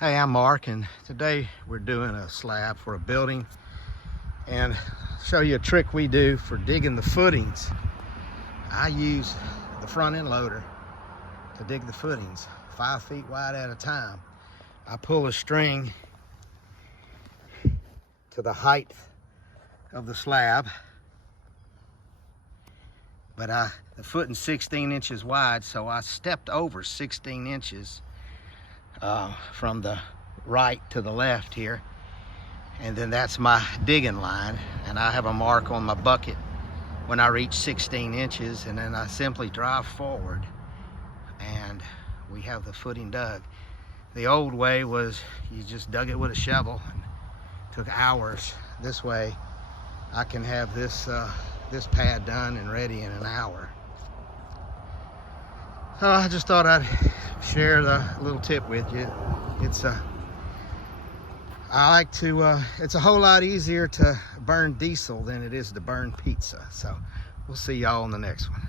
Hey, I'm Mark, and today we're doing a slab for a building, and I'll show you a trick we do for digging the footings. I use the front end loader to dig the footings 5 feet wide at a time. I pull a string to the height of the slab, but the footing's 16 inches wide, so I stepped over 16 inches from the right to the left here, and then that's my digging line, and I have a mark on my bucket when I reach 16 inches, and then I simply drive forward and we have the footing dug. The old way was you just dug it with a shovel and it took hours. This way I can have this pad done and ready in an hour. So I just thought I'd share the little tip with you. It's a whole lot easier to burn diesel than it is to burn pizza. So we'll see y'all on the next one.